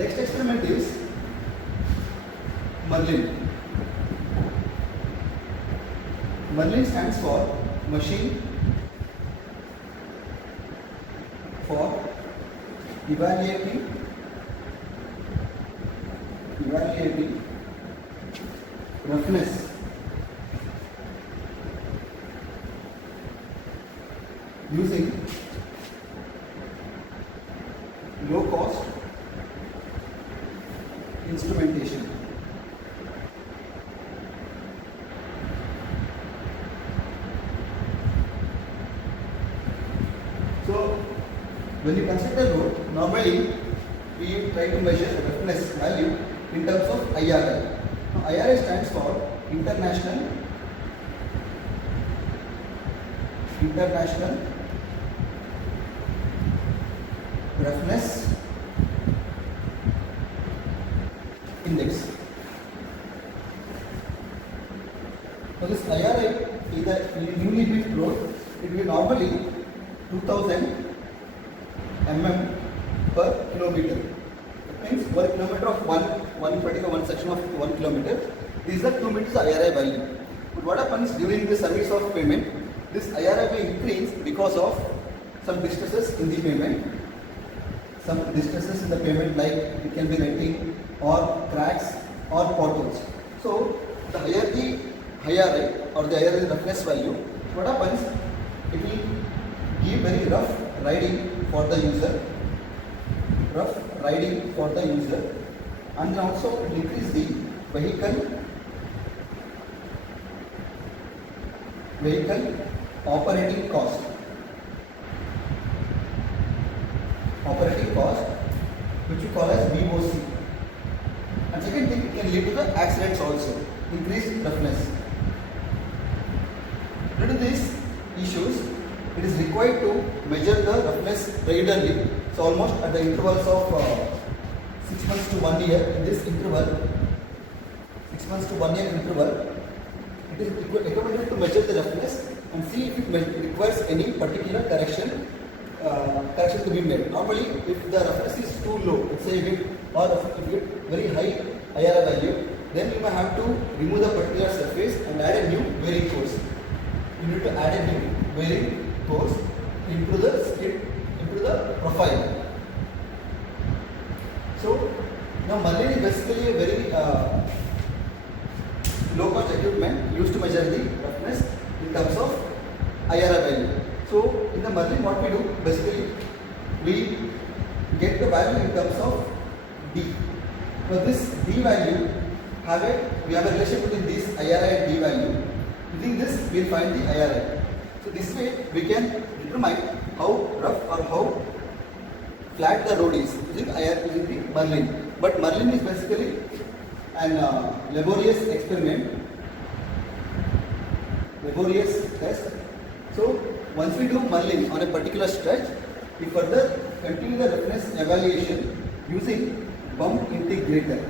next experiment is MERLIN. MERLIN stands for Machine for Evaluating roughness using low cost instrumentation. So when you consider the road, normally we try to measure the roughness value in terms of IRI. Now, IRI stands for International Roughness Index. So this IRI is a newly built road. It will normally 2000 mm per kilometer. That means 1 kilometer of one section of 1 kilometer. This is the 2 meters IRI value. But what happens during the service of payment? This IRI will increase because of some distresses in the payment. Some distresses in the payment, like it can be renting or cracks or potholes. So the higher the IRI or the higher the roughness value, what happens? It will give very rough riding for the user, and also it increase the vehicle operating cost, which we call as VOC. And second thing, it can lead to the accidents also, increased roughness. Due to these issues, it is required to measure the roughness regularly. So almost at the intervals of 6 months to 1 year, in this interval, 6 months to 1 year interval, it is recommended to measure the roughness and see if it requires any particular correction to be made. Normally, if the roughness is too low, let's say if you get very high IRI value, then you may have to remove the particular surface and add a new wearing course. You need to add a new wearing course to improve the skid, improve the profile. So now MERLIN is basically a very low cost equipment used to measure the roughness in terms of IRI value. So in the MERLIN, what we do basically, we get the value in terms of D. So this D value we have a relation between this IRI and D value. Using this, we will find the IRI. So this way we can determine how rough or how flat the road is using the MERLIN. But MERLIN is basically an laborious experiment, laborious test. So once we do MERLIN on a particular stretch, we further continue the roughness evaluation using bump integrator.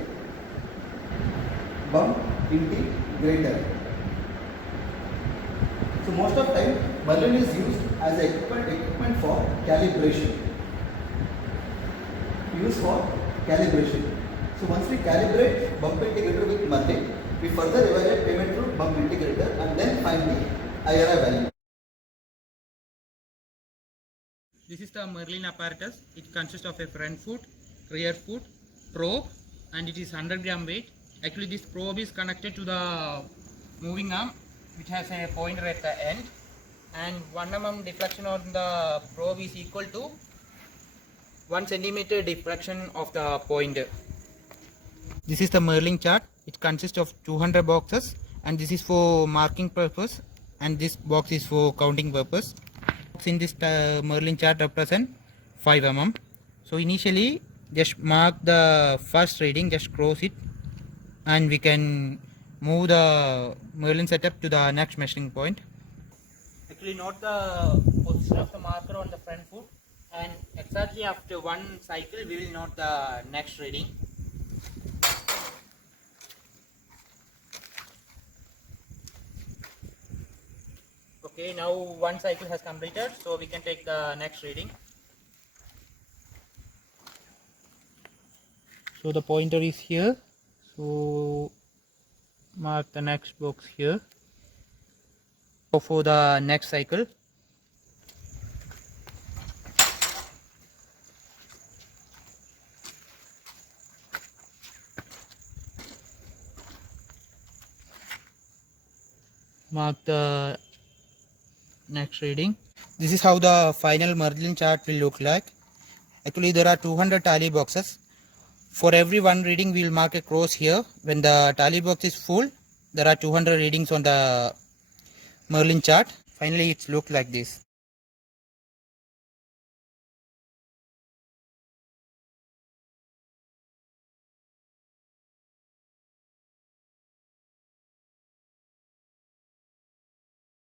So most of the time, MERLIN is used as an equipment for calibration. So once we calibrate bump integrator with MERLIN, we further evaluate payment through bump integrator and then find the IRI value. This is the MERLIN apparatus. It consists of a front foot, rear foot, probe, and it is 100 gram weight. Actually, this probe is connected to the moving arm, which has a pointer at the end, and 1 mm deflection on the probe is equal to 1 centimeter deflection of the pointer. This is the MERLIN chart. It consists of 200 boxes, and this is for marking purpose, and this box is for counting purpose. In this MERLIN chart represent 5 mm. So initially, just mark the first reading, just cross it, and we can move the MERLIN setup to the next measuring point. Actually, note the position of the marker on the front foot, and exactly after one cycle we will note the next reading. Okay, now one cycle has completed, so we can take the next reading. So the pointer is here. So mark the next box here. Go for the next cycle. Mark the next reading. This is how the final Merlin chart will look like. Actually there are 200 tally boxes. For every one reading we will mark a cross here. When the tally box is full, there are 200 readings on the Merlin chart. Finally it's looked like this.